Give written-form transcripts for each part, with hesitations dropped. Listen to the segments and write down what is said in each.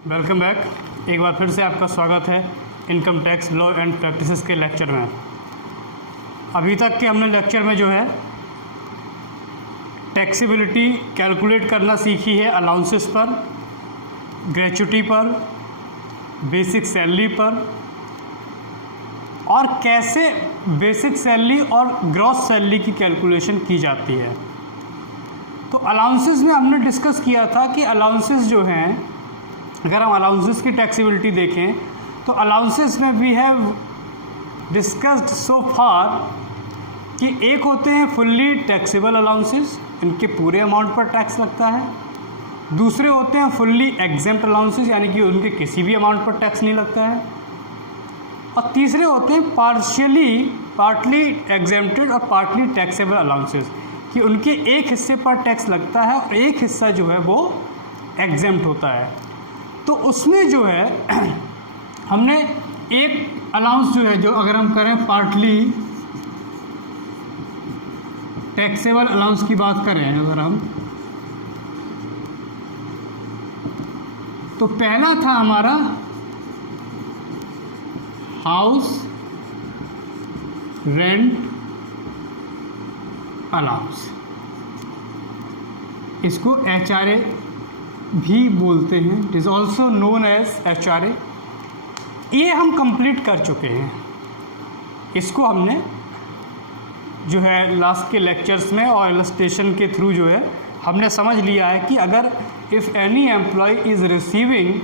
Welcome back. एक बार फिर से आपका स्वागत है income tax law and practices के लेक्चर में। अभी तक के हमने लेक्चर में जो है टैक्सेबिलिटी कैलकुलेट करना सीखी है अलाउंसेस पर, ग्रेच्युटी पर, बेसिक सैलरी पर, और कैसे बेसिक सैलरी और ग्रॉस सैलरी की कैलकुलेशन की जाती है। तो अलाउंसेस में हमने डिस्कस किया था कि अलाउंसेस जो हैं, अगर हम अलाउंसेस की टैक्सेबिलिटी देखें तो अलाउंसेस में वी हैव डिस्कस्ड सो फार कि एक होते हैं फुल्ली टैक्सेबल अलाउंसेस, इनके पूरे अमाउंट पर टैक्स लगता है। दूसरे होते हैं फुल्ली एग्जेम्प्ट अलाउंसेस, यानी कि उनके किसी भी अमाउंट पर टैक्स नहीं लगता है। और तीसरे होते हैं पार्टली एग्जेम्प्टेड और पार्टली टैक्सेबल अलाउंसेस, कि उनके एक हिस्से पर टैक्स लगता है और एक हिस्सा जो है वो एग्जेम्प्ट होता है। तो उसमें जो है हमने एक अलाउंस जो है, जो अगर हम करें पार्टली टैक्सेबल अलाउंस की बात करें अगर हम, तो पहला था हमारा हाउस रेंट अलाउंस, इसको HRA भी बोलते हैं, it is also known as HRA। ये हम कंप्लीट कर चुके हैं। इसको हमने जो है लास्ट के लेक्चर्स में और इलस्ट्रेशन के थ्रू जो है हमने समझ लिया है कि अगर if any employee is receiving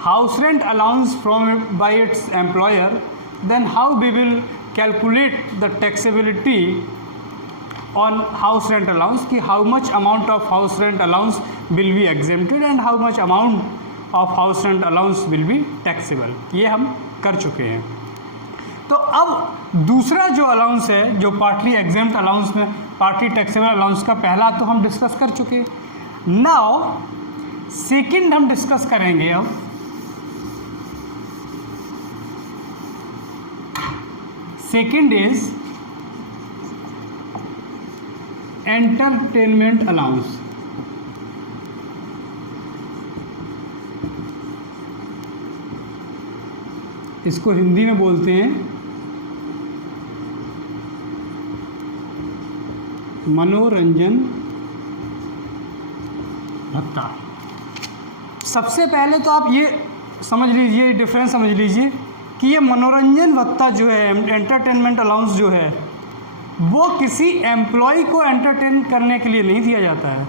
house rent allowance from by its employer, then how we will calculate the taxability on house rent allowance, कि how much amount of house rent allowance will be exempted and how much amount of house rent allowance will be taxable। ये हम कर चुके हैं। तो अब दूसरा जो अलाउंस है, जो पार्टली एग्जेम्प्ट अलाउंस में पार्टली टैक्सेबल अलाउंस का पहला तो हम डिस्कस कर चुके हैं। नाउ सेकंड हम डिस्कस करेंगे। अब सेकंड इज एंटरटेनमेंट अलाउंस। इसको हिंदी में बोलते हैं मनोरंजन भत्ता। सबसे पहले तो आप ये समझ लीजिए, डिफरेंस समझ लीजिए कि ये मनोरंजन भत्ता जो है, एंटरटेनमेंट अलाउंस जो है, वो किसी एम्प्लॉय को एंटरटेन करने के लिए नहीं दिया जाता है।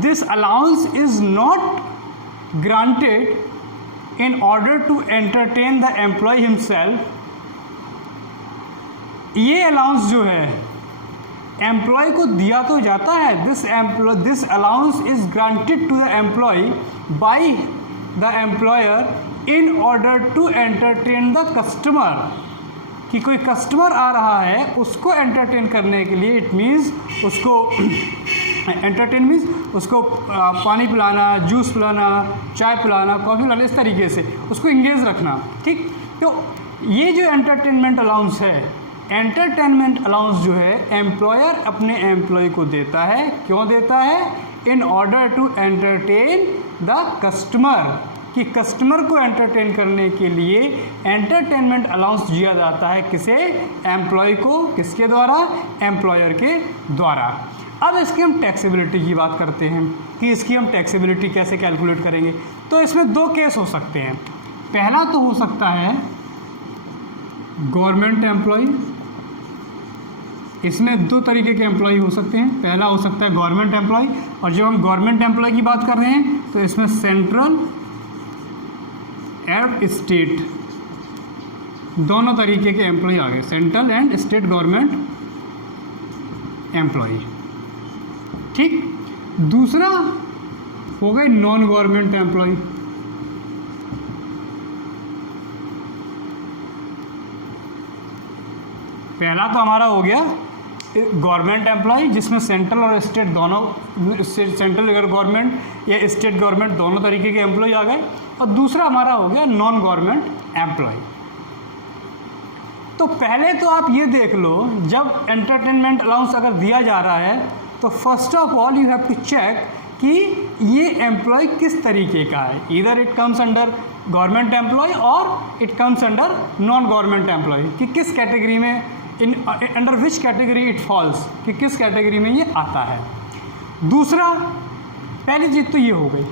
This allowance is not granted in order to entertain the employee himself. ये अलाउंस जो है एम्प्लॉय को दिया तो जाता है, this allowance is granted to the employee by the employer in order to entertain the customer, कि कोई कस्टमर आ रहा है उसको एंटरटेन करने के लिए। इट मीन्स उसको एंटरटेन मीन्स उसको पानी पिलाना, जूस पिलाना, चाय पिलाना, कॉफ़ी पिलाना, इस तरीके से उसको इंगेज रखना। ठीक, तो ये जो एंटरटेनमेंट अलाउंस है, एंटरटेनमेंट अलाउंस जो है एम्प्लॉयर अपने एम्प्लॉय को देता है। क्यों देता है? In order to entertain the customer, कि कस्टमर को एंटरटेन करने के लिए एंटरटेनमेंट अलाउंस दिया जाता है। किसे? एम्प्लॉय को। किसके द्वारा? एम्प्लॉयर के द्वारा। अब इसकी हम टैक्सेबिलिटी की बात करते हैं कि इसकी हम टैक्सेबिलिटी कैसे कैलकुलेट करेंगे। तो इसमें दो केस हो सकते हैं। पहला तो हो सकता है गवर्नमेंट एम्प्लॉय। इसमें दो तरीके के एम्प्लॉय हो सकते हैं। पहला हो सकता है गवर्नमेंट एम्प्लॉय, और जब हम गवर्नमेंट एम्प्लॉय की बात कर रहे हैं तो इसमें सेंट्रल एंड स्टेट दोनों तरीके के एम्प्लॉय आ गए, central and state government employee. ठीक, दूसरा हो गए नॉन गवर्नमेंट एम्प्लॉय। पहला तो हमारा हो गया गवर्नमेंट एम्प्लॉय, जिसमें सेंट्रल और स्टेट दोनों, सेंट्रल गवर्नमेंट या स्टेट गवर्नमेंट दोनों तरीके के एम्प्लॉय आ गए। और दूसरा हमारा हो गया नॉन गवर्नमेंट एम्प्लॉय। तो पहले तो आप ये देख लो, जब एंटरटेनमेंट अलाउंस अगर दिया जा रहा है तो first of all you have to check कि ये एम्प्लॉय किस तरीके का है, either it comes under government employee और it comes under non government employee, कि किस कैटेगरी में, in under which category it falls, कि किस कैटेगरी में ये आता है। दूसरा, पहली चीज़ तो ये हो गई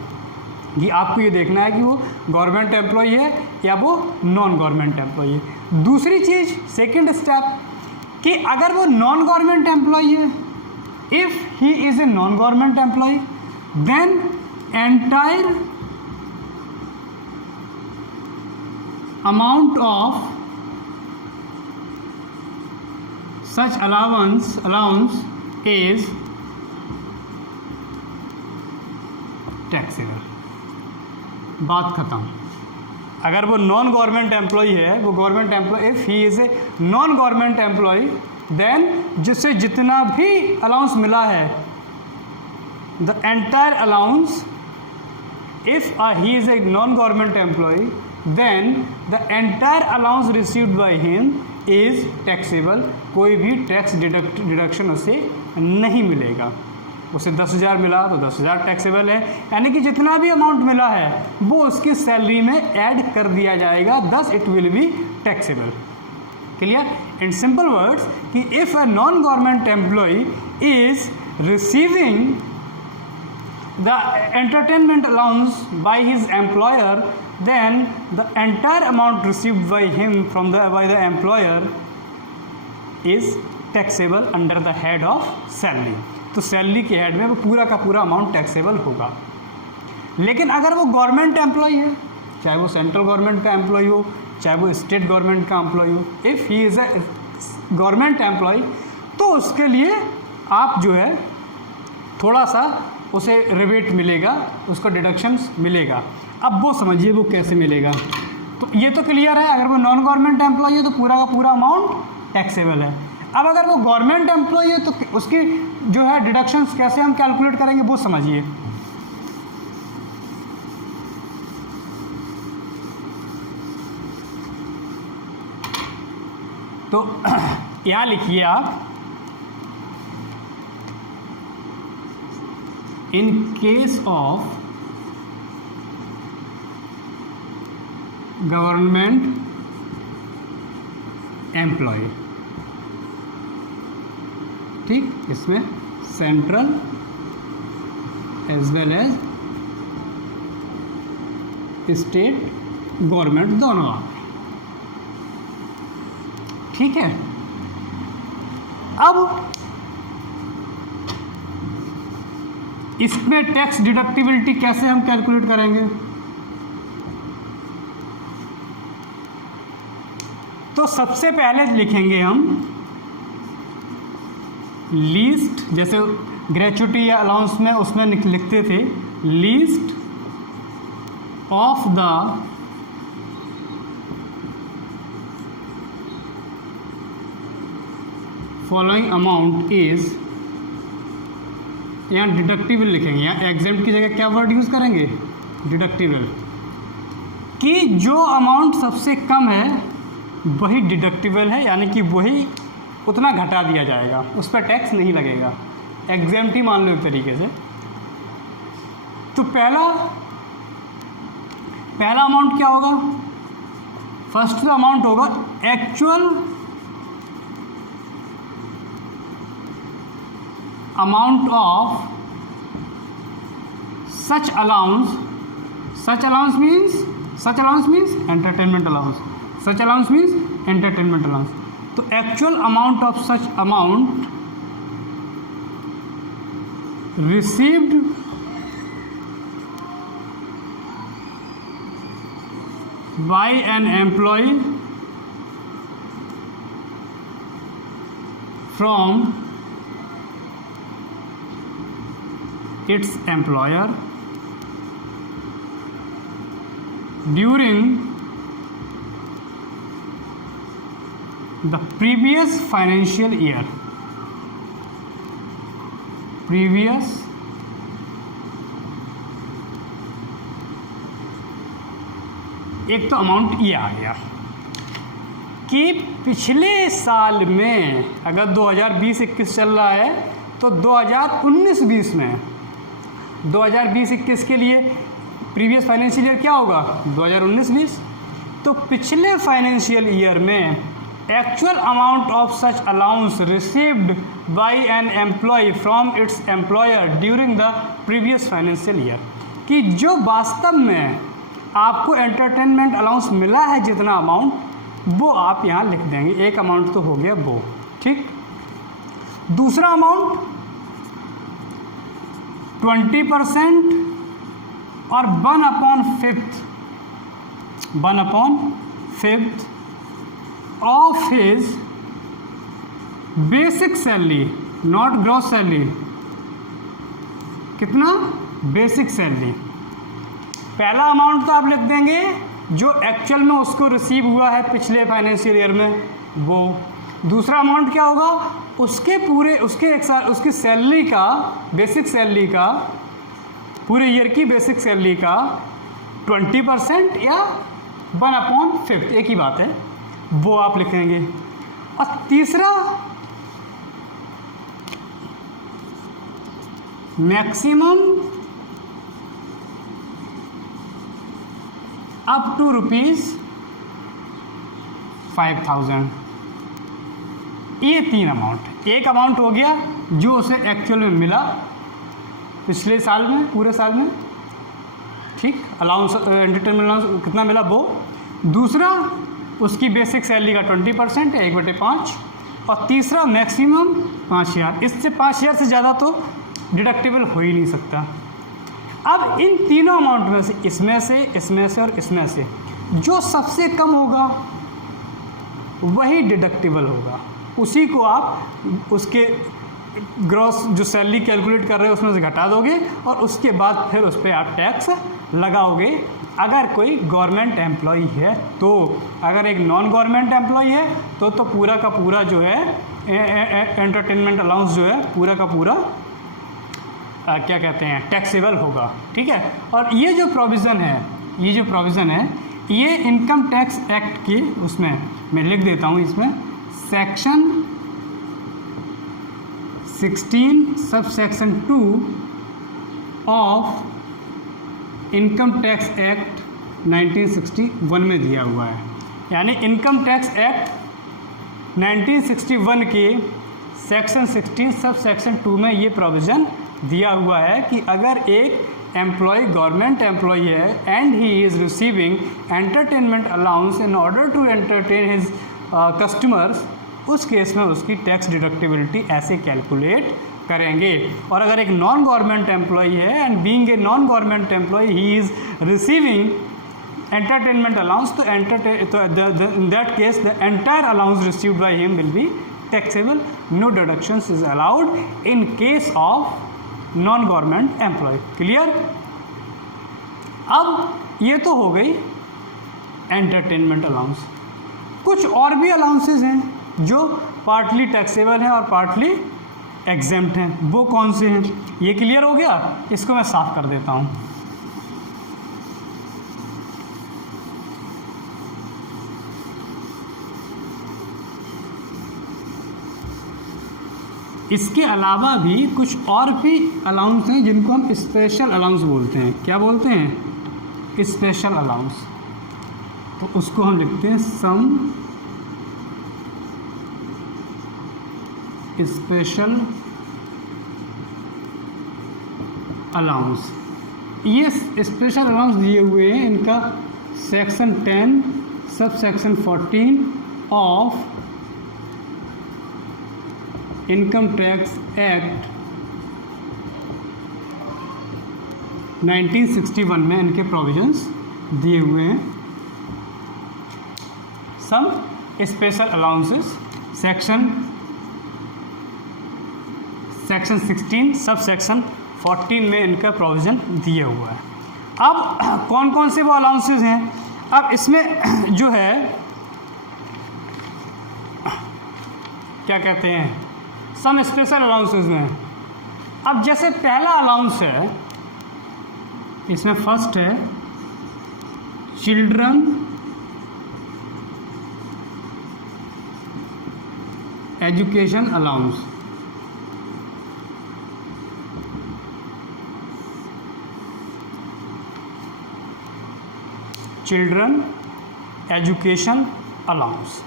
कि आपको ये देखना है कि वो गवर्नमेंट एम्प्लॉय है या वो नॉन गवर्नमेंट एम्प्लॉय है। दूसरी चीज़, सेकेंड स्टेप, कि अगर वो नॉन गवर्नमेंट एम्प्लॉय है, if he is a non government employee, then entire amount of such allowance is taxable। बात खत्म। अगर वो नॉन गवर्नमेंट एम्प्लॉय है, वो government employee, if he is a non government employee, then जिससे जितना भी अलाउंस मिला है, the entire allowance, if he is a non government employee, then the entire allowance received by him is taxable। कोई भी tax deduction उसे नहीं मिलेगा। उसे 10,000 मिला तो 10,000 टैक्सेबल है, यानी कि जितना भी अमाउंट मिला है वो उसकी सैलरी में ऐड कर दिया जाएगा, thus it will be taxable। Clear? In simple words कि if a non government employee is receiving the entertainment allowance by his employer, then the entire amount received by him by the employer is taxable under the head of salary। तो salary के head में वो पूरा का पूरा amount taxable होगा। लेकिन अगर वो गवर्नमेंट एम्प्लॉय है, चाहे वो सेंट्रल गवर्नमेंट का एम्प्लॉय हो, चाहे वो स्टेट गवर्नमेंट का एम्प्लॉय हो, if he is a government employee, तो उसके लिए आप जो है थोड़ा सा उसे रिबेट मिलेगा, उसको डिडक्शंस मिलेगा। अब वो समझिए वो कैसे मिलेगा। तो ये तो क्लियर है, अगर वो नॉन गवर्नमेंट एम्प्लॉय है तो पूरा का पूरा अमाउंट टैक्सेबल है। अब अगर वो गवर्नमेंट एम्प्लॉय है तो उसकी जो है डिडक्शंस कैसे हम कैलकुलेट करेंगे वो समझिए। तो यहाँ लिखिए आप, in case of government employee, ठीक, इसमें central as well as state government दोनों आ गए, ठीक है। अब इसमें टैक्स डिडक्टिबिलिटी कैसे हम कैलकुलेट करेंगे? तो सबसे पहले लिखेंगे हम लीस्ट, जैसे ग्रेचुटी या अलाउंस में उसमें लिखते थे least of the following amount is, यहाँ डिडक्टिबल लिखेंगे, यहाँ एग्जेम्प्ट की जगह क्या वर्ड यूज़ करेंगे? डिडक्टिबल। कि जो अमाउंट सबसे कम है वही डिडक्टिबल है, यानी कि वही उतना घटा दिया जाएगा, उस पर टैक्स नहीं लगेगा। एग्जेम्प्ट ही मान लो एक तरीके से। तो पहला अमाउंट क्या होगा? फर्स्ट अमाउंट होगा actual amount of such allowance means entertainment allowance, such allowance means entertainment allowance। तो actual amount of such amount received by an employee from its employer during the previous financial year, एक तो amount ये आ गया कि पिछले साल में, अगर 2020-21 चल रहा है तो 2019-20 में 2020-21 के लिए प्रीवियस फाइनेंशियल ईयर क्या होगा 2019-20। तो पिछले फाइनेंशियल ईयर में actual amount of such allowance received by an employee from its employer during the previous financial year, कि जो वास्तव में आपको एंटरटेनमेंट अलाउंस मिला है जितना अमाउंट, वो आप यहाँ लिख देंगे। एक अमाउंट तो हो गया वो, ठीक। दूसरा अमाउंट 20% और 1/5 of his basic salary, not gross salary. कितना? Basic salary. पहला अमाउंट तो आप लिख देंगे जो एक्चुअल में उसको रिसीव हुआ है पिछले फाइनेंशियल ईयर में, वो। दूसरा अमाउंट क्या होगा? उसकी सैलरी का, बेसिक सैलरी का, पूरे ईयर की बेसिक सैलरी का 20% या 1/5, एक ही बात है, वो आप लिखेंगे। और तीसरा मैक्सिमम अप टू ₹5,000। ये 3 अमाउंट। एक अमाउंट हो गया जो उसे एक्चुअल में मिला पिछले साल में, पूरे साल में, ठीक। अलाउंस, एंटरटेनमेंट अलाउंस कितना मिला वो। दूसरा उसकी बेसिक सैलरी का 20% है, 1/5। और तीसरा मैक्सिमम 5,000। इससे 5,000 से ज़्यादा तो डिडक्टेबल हो ही नहीं सकता। अब इन तीनों अमाउंट में से, इसमें से, इसमें से और इसमें से जो सबसे कम होगा वही डिडक्टेबल होगा। उसी को आप उसके ग्रॉस जो सैलरी कैलकुलेट कर रहे हो उसमें से घटा दोगे और उसके बाद फिर उस पर आप टैक्स लगाओगे। अगर कोई गवर्नमेंट एम्प्लॉई है तो, अगर एक नॉन गवर्नमेंट एम्प्लॉई है तो पूरा का पूरा जो है एंटरटेनमेंट अलाउंस जो है पूरा का पूरा क्या कहते हैं, टैक्सेबल होगा, ठीक है। और ये जो प्रोविज़न है, ये इनकम टैक्स एक्ट के उसमें मैं लिख देता हूँ, इसमें section 16 sub section 2 of income tax act 1961 में दिया हुआ है। यानी इनकम टैक्स एक्ट 1961 के सेक्शन 16 सब सेक्शन 2 में ये प्रोविज़न दिया हुआ है कि अगर एक एम्प्लॉय गवर्नमेंट एम्प्लॉय है and he is receiving entertainment allowance in order to entertain his customers, उस केस में उसकी टैक्स डिडक्टिबिलिटी ऐसे कैलकुलेट करेंगे। और अगर एक नॉन गवर्नमेंट एम्प्लॉय है and being a non government employee he is receiving entertainment allowance, तो in that case the entire allowance received by him will be taxable. No deductions is allowed in case of non government employee. Clear? अब ये तो हो गई entertainment allowance. कुछ और भी allowances हैं जो पार्टली टैक्सेबल हैं और पार्टली एग्जेम्प्ट हैं। वो कौन से हैं? ये क्लियर हो गया? इसको मैं साफ कर देता हूँ। इसके अलावा भी कुछ और भी अलाउंस हैं जिनको हम स्पेशल अलाउंस बोलते हैं। क्या बोलते हैं? Special allowance. तो उसको हम लिखते हैं सम स्पेशल अलाउंस। ये स्पेशल अलाउंस दिए हुए हैं, इनका section 10 sub section 14 of income tax act 1961 में इनके प्रोविजंस दिए हुए हैं। Some special allowances section 16 sub section 14 में इनका प्रोविज़न दिया हुआ है। अब कौन कौन से वो अलाउंसेस हैं? अब इसमें जो है क्या कहते हैं, सम स्पेशल अलाउंसेस में, अब जैसे पहला अलाउंस है, इसमें फर्स्ट है children education allowance. Children education allowance.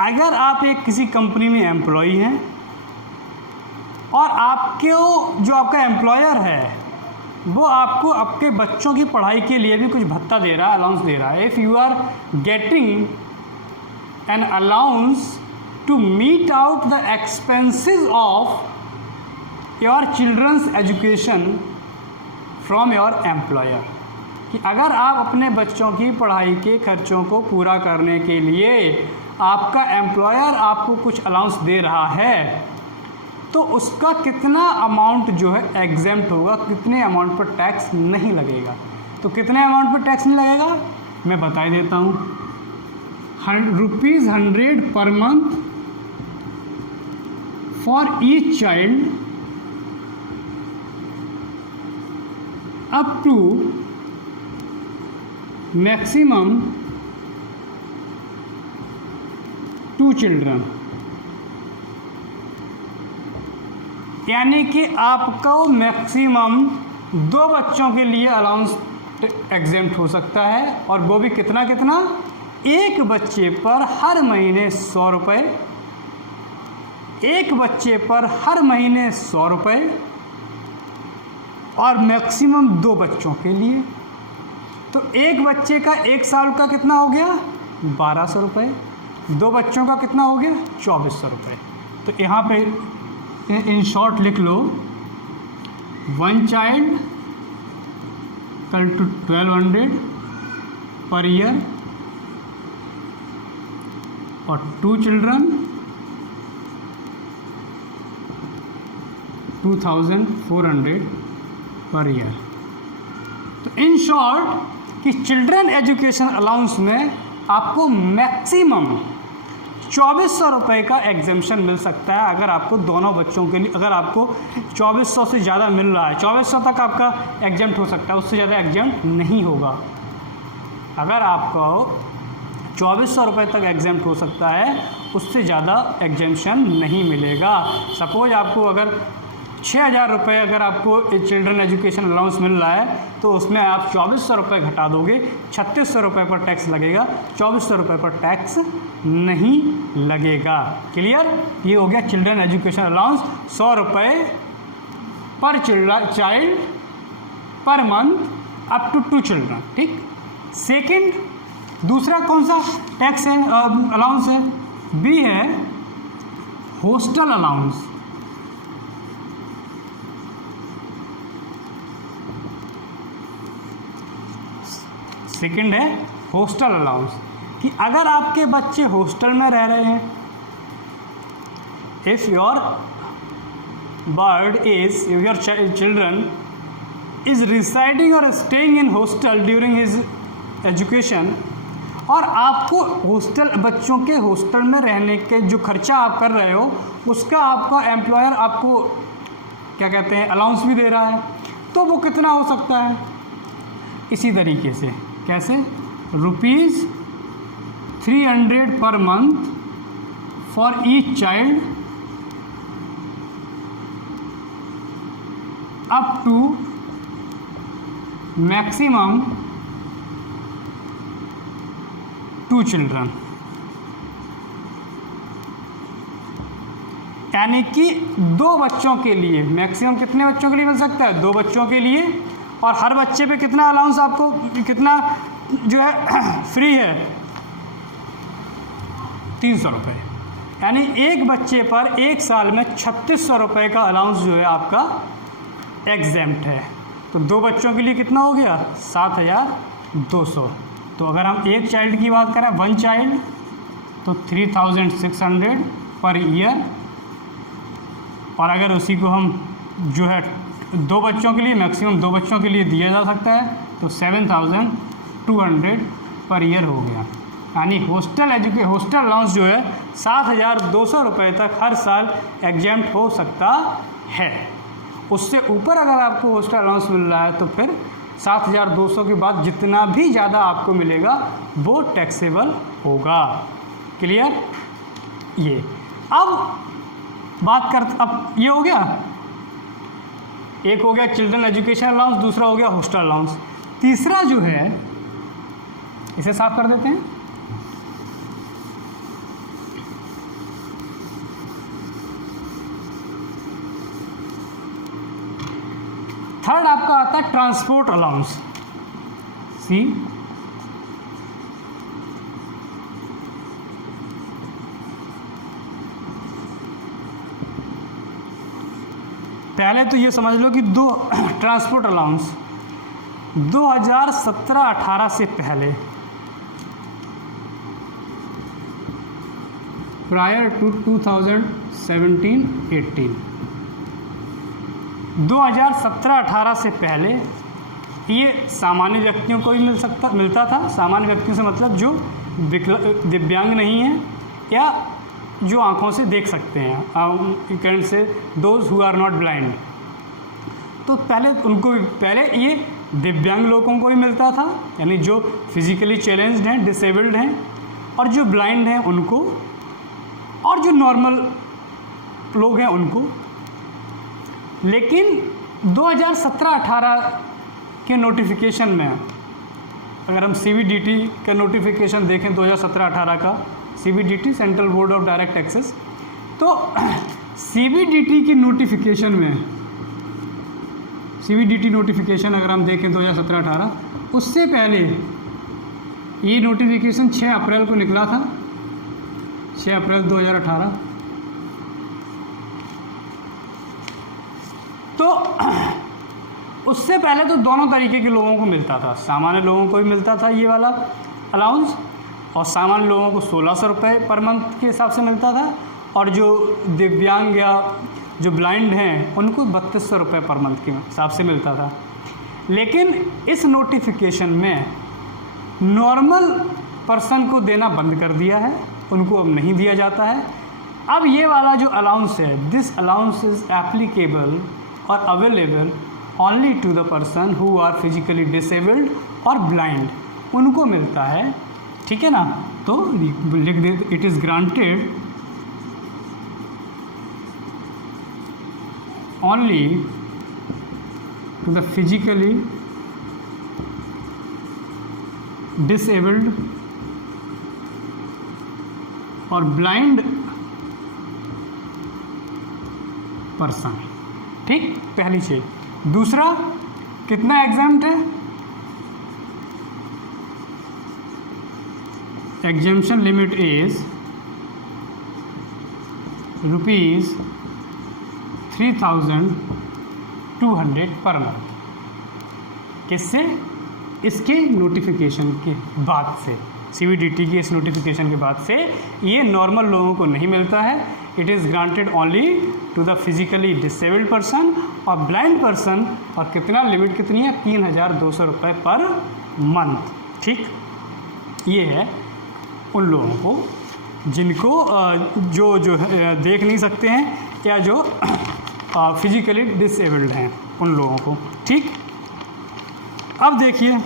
अगर आप एक किसी कंपनी में एम्प्लॉई हैं और आपके जो आपका एम्प्लॉयर है वो आपको आपके बच्चों की पढ़ाई के लिए भी कुछ भत्ता दे रहा है, अलाउंस दे रहा है, if you are getting an allowance to meet out the expenses of your children's education from your employer, कि अगर आप अपने बच्चों की पढ़ाई के खर्चों को पूरा करने के लिए आपका एम्प्लॉयर आपको कुछ अलाउंस दे रहा है तो उसका कितना अमाउंट जो है एग्जेम्प्ट होगा, कितने अमाउंट पर टैक्स नहीं लगेगा। तो कितने अमाउंट पर टैक्स नहीं लगेगा मैं बता ही देता हूँ। ₹100 per month for each child up to maximum 2 children, यानी कि आपको मैक्सिमम 2 बच्चों के लिए अलाउंस एग्जेम्प्ट हो सकता है, और वो भी कितना कितना, एक बच्चे पर हर महीने 100 रुपये, एक बच्चे पर हर महीने 100 रुपये, और मैक्सिमम 2 बच्चों के लिए। तो एक बच्चे का 1 साल का कितना हो गया 1200 रुपये, 2 बच्चों का कितना हो गया 2400 रुपये। तो यहाँ पे इन शॉर्ट लिख लो 1 चाइल्ड टू 1200 पर ईयर और 2 चिल्ड्रन 2400 पर ईयर। तो इन शॉर्ट कि चिल्ड्रन एजुकेशन अलाउंस में आपको मैक्सिमम 2400 रुपये का एग्जेम्पशन मिल सकता है अगर आपको दोनों बच्चों के लिए, अगर आपको 2400 से ज़्यादा मिल रहा है, 2400 तक आपका एग्जेम्प्ट हो सकता है, उससे ज़्यादा एग्जेम्प्ट नहीं होगा। अगर आपको 2400 रुपये तक एग्जेम्प्ट हो सकता है, उससे ज़्यादा एग्जेम्पशन नहीं मिलेगा। सपोज आपको अगर 6000 रुपये अगर आपको चिल्ड्रन एजुकेशन अलाउंस मिल रहा है तो उसमें आप 2400 रुपये घटा दोगे, 3600 रुपये पर टैक्स लगेगा, 2400 रुपये पर टैक्स नहीं लगेगा। क्लियर? ये हो गया चिल्ड्रन एजुकेशन अलाउंस, 100 रुपये per child per month up to 2 children. ठीक। सेकंड, दूसरा कौन सा टैक्स है, अलाउंस है? बी है हॉस्टल अलाउंस। सेकंड है हॉस्टल अलाउंस, कि अगर आपके बच्चे हॉस्टल में रह रहे हैं, if your children is residing और staying in hostel during his education, और आपको हॉस्टल, बच्चों के हॉस्टल में रहने के जो खर्चा आप कर रहे हो उसका आपका एम्प्लॉयर आपको क्या कहते हैं अलाउंस भी दे रहा है, तो वो कितना हो सकता है? इसी तरीके से कैसे, ₹300 per month for each child up to maximum 2 children, यानी कि 2 बच्चों के लिए मैक्सिमम कितने बच्चों के लिए मिल सकता है? 2 बच्चों के लिए, और हर बच्चे पे कितना अलाउंस आपको, कितना जो है फ्री है 300 रुपये, यानी एक बच्चे पर 1 साल में 3600 रुपये का अलाउंस जो है आपका एग्जेम्प्ट है। तो 2 बच्चों के लिए कितना हो गया 7200। तो अगर हम एक चाइल्ड की बात करें, 1 चाइल्ड, तो 3600 पर ईयर, और अगर उसी को हम जो है 2 बच्चों के लिए, मैक्सिमम 2 बच्चों के लिए दिया जा सकता है, तो 7200 पर ईयर हो गया। यानी हॉस्टल अलाउंस जो है 7200 रुपये तक हर साल एग्जेम्प्ट हो सकता है। उससे ऊपर अगर आपको हॉस्टल अलाउंस मिल रहा है तो फिर 7200 के बाद जितना भी ज़्यादा आपको मिलेगा वो टैक्सेबल होगा। क्लियर? ये अब बात कर, अब ये हो गया, एक हो गया चिल्ड्रन एजुकेशन अलाउंस, दूसरा हो गया हॉस्टल अलाउंस। तीसरा जो है इसे साफ कर देते हैं। थर्ड आपका आता है ट्रांसपोर्ट अलाउंस, सी। पहले तो ये समझ लो कि दो ट्रांसपोर्ट अलाउंस 2017-18 से पहले, प्रायर टू 2017-18, 2017-18 से पहले ये सामान्य व्यक्तियों को भी मिलता था। सामान्य व्यक्तियों से मतलब जो दिव्यांग नहीं है या जो आँखों से देख सकते हैं, you can say those who are not blind. तो पहले ये दिव्यांग लोगों को भी मिलता था, यानी जो फिजिकली चैलेंज्ड हैं, डिसेबल्ड हैं, और जो ब्लाइंड हैं उनको, और जो नॉर्मल लोग हैं उनको। लेकिन 2017-18 के नोटिफिकेशन में, अगर हम CBDT का नोटिफिकेशन देखें 2017-18 का, CBDT central board of direct access, तो CBDT की नोटिफिकेशन में, CBDT नोटिफिकेशन अगर हम देखें 2017-18, उससे पहले ये नोटिफिकेशन 6 अप्रैल को निकला था, 6 अप्रैल 2018। तो उससे पहले तो दोनों तरीके के लोगों को मिलता था, सामान्य लोगों को भी मिलता था ये वाला अलाउंस, और सामान्य लोगों को 1600 रुपये पर मंथ के हिसाब से मिलता था, और जो दिव्यांग या जो ब्लाइंड हैं उनको 3200 रुपये पर मंथ के हिसाब से मिलता था। लेकिन इस नोटिफिकेशन में नॉर्मल पर्सन को देना बंद कर दिया है, उनको अब नहीं दिया जाता है। अब ये वाला जो अलाउंस है, दिस अलाउंस इज एप्लीकेबल और available only to the person who are physically disabled और ब्लाइंड, उनको मिलता है, ठीक है ना। तो लिख दे, it is granted only to the physically disabled और ब्लाइंड पर्सन, ठीक, पहली चीज। दूसरा, कितना एग्जाम्प्ट है? Exemption limit is ₹3,200 per month. किससे? इसके नोटिफिकेशन के बाद से, CBDT के इस नोटिफिकेशन के बाद से ये नॉर्मल लोगों को नहीं मिलता है। It is granted only to the physically disabled person और ब्लाइंड पर्सन, और कितना, लिमिट कितनी है? 3,200 रुपये पर मंथ, ठीक। ये है उन लोगों को जिनको जो देख नहीं सकते हैं या जो फिजिकली डिसेबल्ड हैं, उन लोगों को, ठीक। अब देखिए,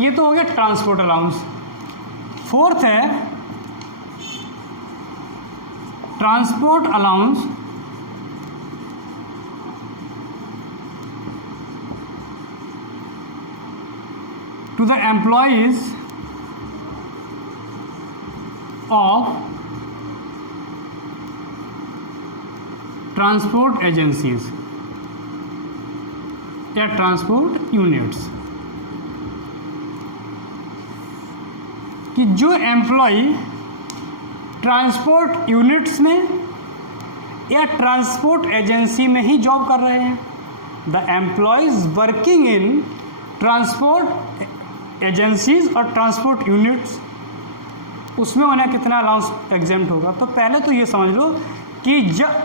ये तो हो गया ट्रांसपोर्ट अलाउंस। फोर्थ है transport allowance to the employees of transport agencies या ट्रांसपोर्ट यूनिट्स, कि जो एम्प्लॉय ट्रांसपोर्ट यूनिट्स में या ट्रांसपोर्ट एजेंसी में ही जॉब कर रहे हैं, the employees working in transport agencies और ट्रांसपोर्ट यूनिट्स, उसमें उन्हें कितना अलाउंस एग्जेम्प्ट होगा। तो पहले तो ये समझ लो कि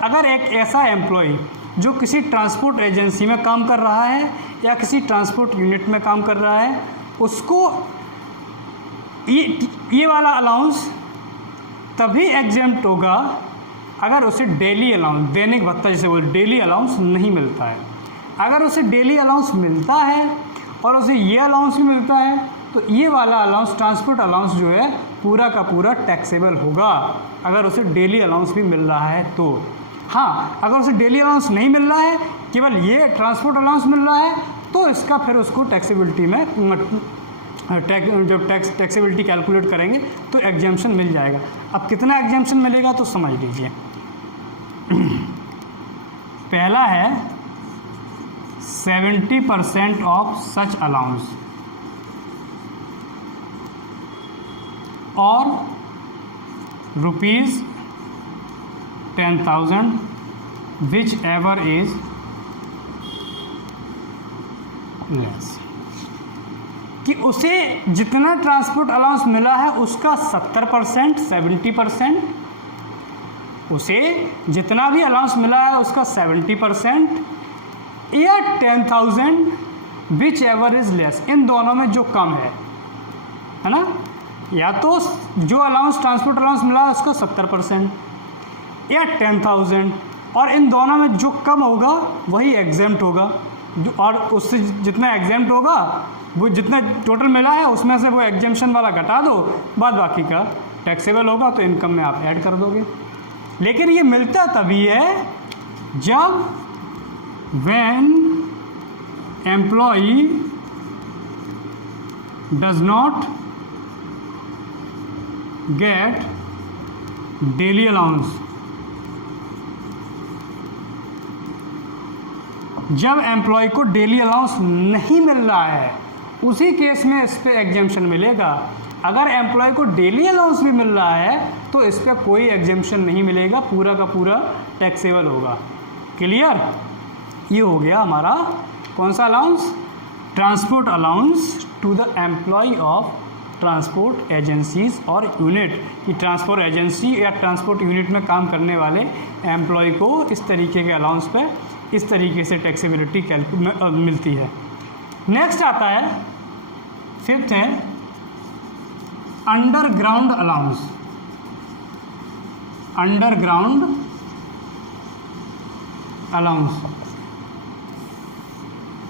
अगर एक ऐसा एम्प्लॉय जो किसी ट्रांसपोर्ट एजेंसी में काम कर रहा है या किसी ट्रांसपोर्ट यूनिट में काम कर रहा है, उसको ये वाला अलाउंस तभी एग्जेम्प्ट होगा अगर उसे डेली अलाउंस, दैनिक भत्ता जिसे बोलते, डेली अलाउंस नहीं मिलता है। अगर उसे डेली अलाउंस मिलता है और उसे ये अलाउंस भी मिलता है, तो ये वाला अलाउंस, ट्रांसपोर्ट अलाउंस जो है, पूरा का पूरा टैक्सेबल होगा, अगर उसे डेली अलाउंस भी मिल रहा है तो। हाँ, अगर उसे डेली अलाउंस नहीं मिल रहा है, केवल ये ट्रांसपोर्ट अलाउंस मिल रहा है, तो इसका फिर उसको टैक्सेबिलिटी में जब टैक्सेबिलिटी कैलकुलेट करेंगे तो एग्जेम्पशन मिल जाएगा। अब कितना एग्जेम्पशन मिलेगा तो समझ लीजिए। पहला है 70% ऑफ सच अलाउंस और ₹10,000 विच एवर इज लेस, कि उसे जितना ट्रांसपोर्ट अलाउंस मिला है उसका 70%, 70%, उसे जितना भी अलाउंस मिला है उसका 70% या 10,000 विच एवर इज लेस, इन दोनों में जो कम है ना, या तो जो अलाउंस ट्रांसपोर्ट अलाउंस मिला है उसका 70% या 10,000, और इन दोनों में जो कम होगा वही एग्जेम्प्ट होगा, और उससे जितना एग्जेम्प्ट होगा वो जितना टोटल मिला है उसमें से वो एग्जेम्पशन वाला घटा दो, बाद बाकी का टैक्सेबल होगा तो इनकम में आप ऐड कर दोगे। लेकिन ये मिलता तभी है जब when employee does not gate daily allowance, जब एम्प्लॉय को डेली अलाउंस नहीं मिल रहा है उसी केस में इस पर एग्जेम्पशन मिलेगा। अगर एम्प्लॉय को डेली अलाउंस भी मिल रहा है तो इस पर कोई एग्जेम्पशन नहीं मिलेगा, पूरा का पूरा टैक्सेबल होगा। क्लियर? ये हो गया हमारा कौन सा allowance, transport allowance to the employee of transport agencies और यूनिट, कि ट्रांसपोर्ट एजेंसी या ट्रांसपोर्ट यूनिट में काम करने वाले एम्प्लॉय को इस तरीके के अलाउंस पे इस तरीके से टैक्सेबिलिटी मिलती है। नेक्स्ट आता है, फिफ्थ है underground allowance. Underground allowance,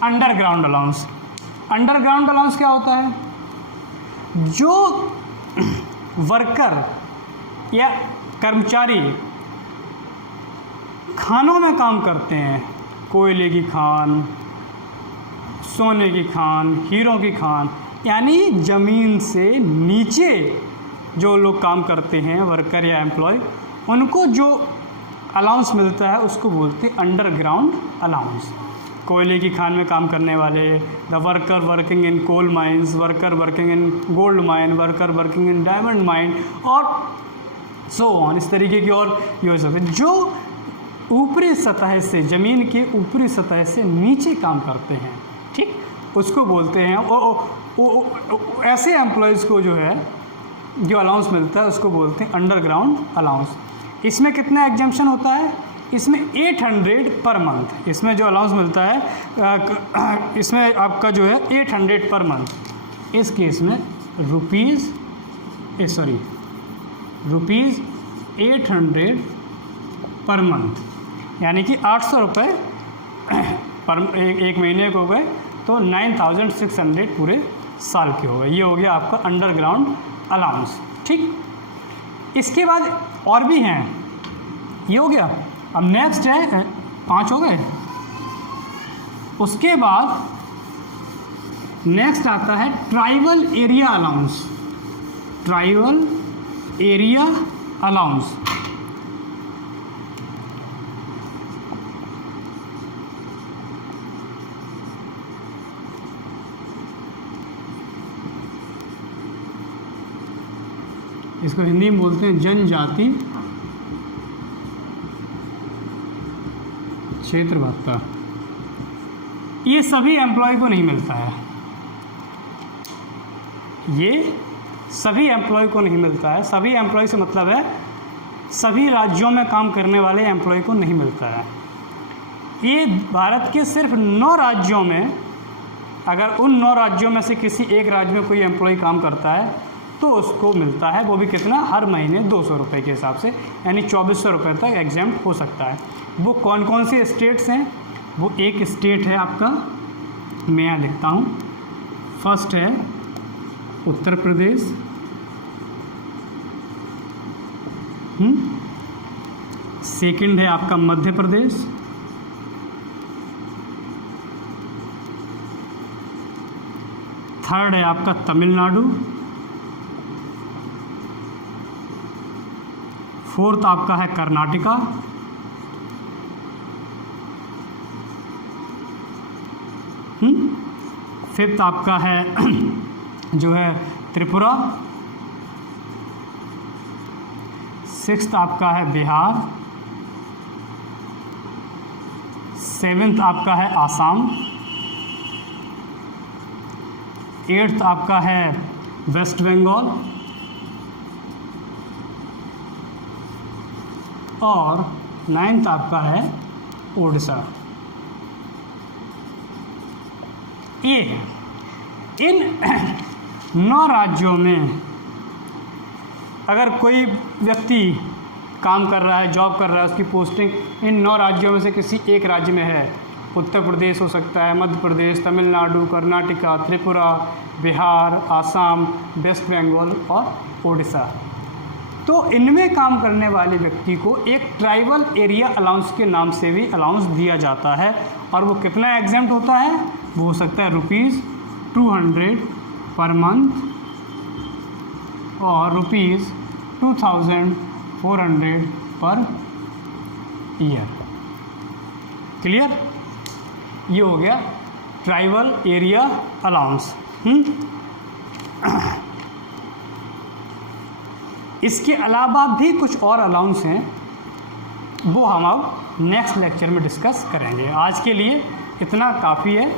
underground allowance, underground allowance क्या होता है? जो वर्कर या कर्मचारी खानों में काम करते हैं, कोयले की खान, सोने की खान, हीरों की खान, यानी ज़मीन से नीचे जो लोग काम करते हैं वर्कर या एम्प्लॉय, उनको जो अलाउंस मिलता है उसको बोलते हैं अंडरग्राउंड अलाउंस। कोयले की खान में काम करने वाले, the worker working in coal mines, worker working in gold mine, worker working in diamond mine और सो ऑन, इस तरीके की और ये हो सकते हैं। जो ऊपरी सतह से, ज़मीन के ऊपरी सतह से नीचे काम करते हैं, ठीक, उसको बोलते हैं। ऐसे एम्प्लॉयज़ को जो है जो अलाउंस मिलता है उसको बोलते हैं अंडरग्राउंड अलाउंस। इसमें कितना एग्जेम्पशन होता है? इसमें 800 पर मंथ, इसमें जो अलाउंस मिलता है इसमें आपका जो है 800 पर मंथ। इस केस में रुपीज़ 800 पर मंथ, यानी कि 800 रुपये पर एक महीने को हो गए, तो 9600 पूरे साल के हो गए। ये हो गया आपका अंडरग्राउंड अलाउंस। ठीक, इसके बाद और भी हैं, ये हो गया। अब नेक्स्ट है, 5 हो गए। उसके बाद नेक्स्ट आता है tribal area allowance. Tribal area allowance, इसको हिंदी में बोलते हैं जनजाति क्षेत्र भत्ता। ये सभी एम्प्लॉय को नहीं मिलता है, ये सभी एम्प्लॉय को नहीं मिलता है। सभी एम्प्लॉय से मतलब है सभी राज्यों में काम करने वाले एम्प्लॉय को नहीं मिलता है। ये भारत के सिर्फ 9 राज्यों में, अगर उन 9 राज्यों में से किसी एक राज्य में कोई एम्प्लॉय काम करता है तो उसको मिलता है, वो भी कितना, हर महीने 200 रुपये के हिसाब से, यानी 2400 रुपये तक एग्जेम्प्ट हो सकता है। वो कौन कौन से स्टेट्स हैं? वो एक स्टेट है आपका, मैं यहाँ लिखता हूँ, फर्स्ट है उत्तर प्रदेश, सेकंड है आपका मध्य प्रदेश, थर्ड है आपका तमिलनाडु, फोर्थ आपका है कर्नाटका, फिफ्थ आपका है जो है त्रिपुरा, सिक्स्थ आपका है बिहार, सेवेंथ आपका है आसाम, एट्थ आपका है वेस्ट बंगाल और नाइन्थ आपका है उड़ीसा। ये इन 9 राज्यों में अगर कोई व्यक्ति काम कर रहा है, जॉब कर रहा है, उसकी पोस्टिंग इन 9 राज्यों में से किसी एक राज्य में है, उत्तर प्रदेश हो सकता है, मध्य प्रदेश, तमिलनाडु, कर्नाटका, त्रिपुरा, बिहार, आसाम, वेस्ट बंगाल और उड़ीसा, तो इनमें काम करने वाले व्यक्ति को एक ट्राइबल एरिया अलाउंस के नाम से भी अलाउंस दिया जाता है। और वो कितना एग्जेम्प्ट होता है? वो हो सकता है ₹200 पर मंथ और ₹2400 पर ईयर। क्लियर? ये हो गया ट्राइबल एरिया अलाउंस। इसके अलावा भी कुछ और अलाउंस हैं, वो हम अब नेक्स्ट लेक्चर में डिस्कस करेंगे। आज के लिए इतना काफ़ी है।